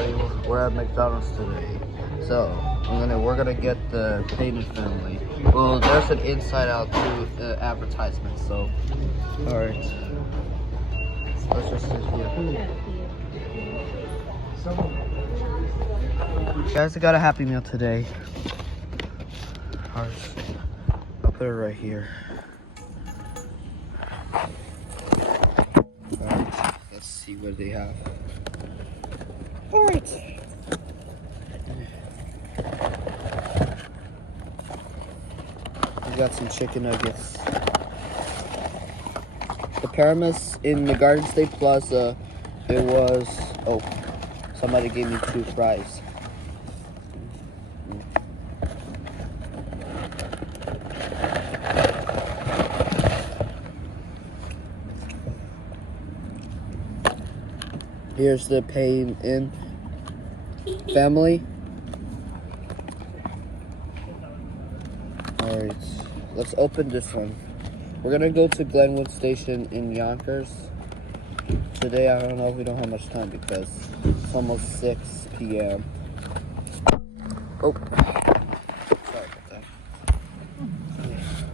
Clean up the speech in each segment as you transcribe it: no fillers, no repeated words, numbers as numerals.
everybody. We're at McDonald's today. So we're gonna get the Payton family. Well, there's an inside out to advertisement. So, all right. Let's just sit here. Guys, I got a Happy Meal today. I'll put it right here. Alright, let's see what they have. Alright. We got some chicken nuggets. The Paramus in the Garden State Plaza, it was, oh, somebody gave me 2 fries. Here's the Payton family. Alright, let's open this one. We're gonna go to Glenwood Station in Yonkers. Today, I don't know if we don't have much time because it's almost 6 p.m. Oh, sorry about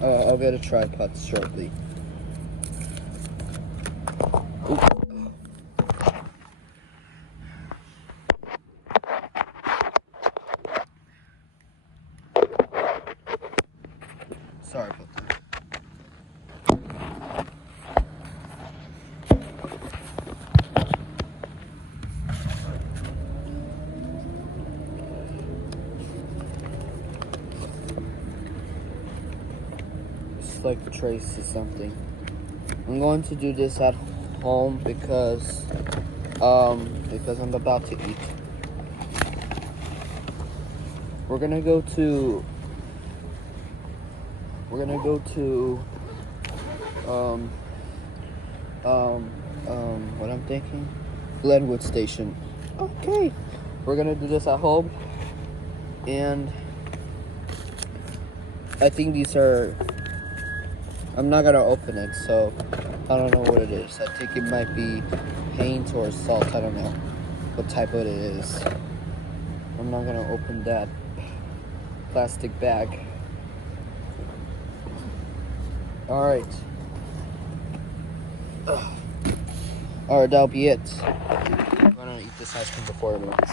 that. I'll get a tripod shortly. Ooh. Sorry about that. It's like the trace of something. I'm going to do this at home because I'm about to eat. We're gonna go to what I'm thinking? Glenwood Station. Okay. We're gonna do this at home. And I think these are, I'm not gonna open it, so I don't know what it is. I think it might be paint or salt. I don't know what type of it is. I'm not gonna open that plastic bag. Alright. Alright, that'll be it. I'm gonna eat this ice cream before it melts.